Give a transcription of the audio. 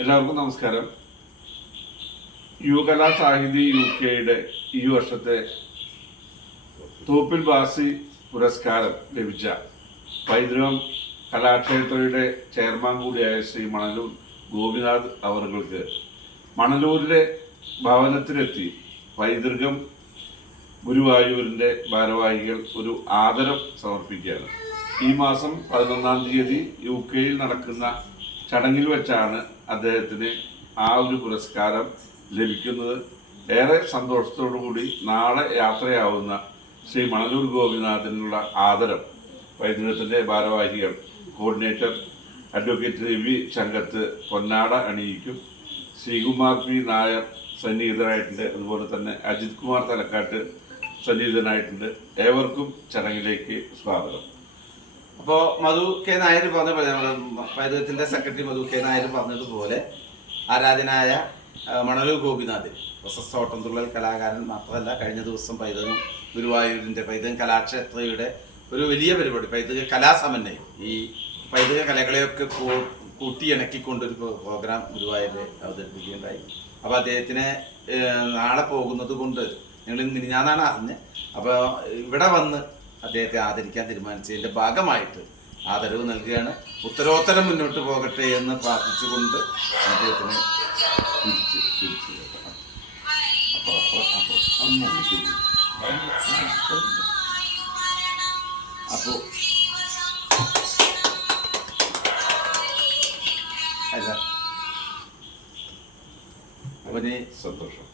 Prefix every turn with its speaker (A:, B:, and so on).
A: എല്ലാവർക്കും നമസ്കാരം. യുവകലാ സാഹിതി യു കെയുടെ ഈ വർഷത്തെ തോപ്പിൽ ബാസി പുരസ്കാരം ലഭിച്ച പൈതൃകം കലാക്ഷേത്രയുടെ ചെയർമാൻ കൂടിയായ ശ്രീ മണലൂർ ഗോപിനാഥ് അവർക്ക് മണലൂരിലെ ഭവനത്തിലെത്തി പൈതൃകം ഗുരുവായൂരിന്റെ ഭാരവാഹികൾ ഒരു ആദരം സമർപ്പിക്കുകയാണ്. ഈ മാസം പതിനൊന്നാം തീയതി യു കെയിൽ നടക്കുന്ന ചടങ്ങിൽ വെച്ചാണ് അദ്ദേഹത്തിന് ആ ഒരു പുരസ്കാരം ലഭിക്കുന്നത്. ഏറെ കൂടി നാളെ യാത്രയാവുന്ന ശ്രീ മണലൂർ ഗോപിനാഥിനുള്ള ആദരം പൈതൃകത്തിന്റെ ഭാരവാഹികൾ കോർഡിനേറ്റർ അഡ്വക്കേറ്റ് രവി ചങ്കത്ത് പൊന്നാട അണിയിക്കും ശ്രീകുമാർ പി നായർ സന്നിഹിതരായിട്ടുണ്ട് അതുപോലെ തന്നെ അജിത് കുമാർ തലക്കാട്ട് സന്നിഹിതനായിട്ടുണ്ട്. ഏവർക്കും ചടങ്ങിലേക്ക് സ്വാഗതം.
B: അപ്പോൾ മധു കെ നായർ പറഞ്ഞ പോലെ നമ്മുടെ പൈതൃകത്തിന്റെ സെക്രട്ടറി മധു കെ നായർ പറഞ്ഞതുപോലെ ആരാധനായ മണലൂർ ഗോപിനാഥ് പ്രശസ്ത ഓട്ടംതുള്ളൽ കലാകാരൻ മാത്രമല്ല കഴിഞ്ഞ ദിവസം പൈതൃകം ഗുരുവായൂരിന്റെ പൈതൃകം കലാക്ഷേത്രയുടെ ഒരു വലിയ പരിപാടി പൈതൃക കലാസമന്വയം ഈ പൈതൃക കലകളെയൊക്കെ കൂട്ടി ഇണക്കിക്കൊണ്ടൊരു പ്രോ- പ്രോഗ്രാം ഗുരുവായൂരിൽ അവതരിപ്പിക്കുകയുണ്ടായി. അപ്പോൾ അദ്ദേഹത്തിനെ നാളെ പോകുന്നത് കൊണ്ട് ഞങ്ങൾ മിനിഞ്ഞാന്നാണ് അറിഞ്ഞ് അപ്പോൾ ഇവിടെ വന്ന് അദ്ദേഹത്തെ ആദരിക്കാൻ തീരുമാനിച്ചതിന്റെ ഭാഗമായിട്ട് ആദരവ് നൽകുകയാണ്. ഉത്തരോത്തരം മുന്നോട്ട് പോകട്ടെ എന്ന് പ്രാർത്ഥിച്ചുകൊണ്ട് അദ്ദേഹത്തിന് അപ്പോ അല്ല. അവന്
A: സന്തോഷം.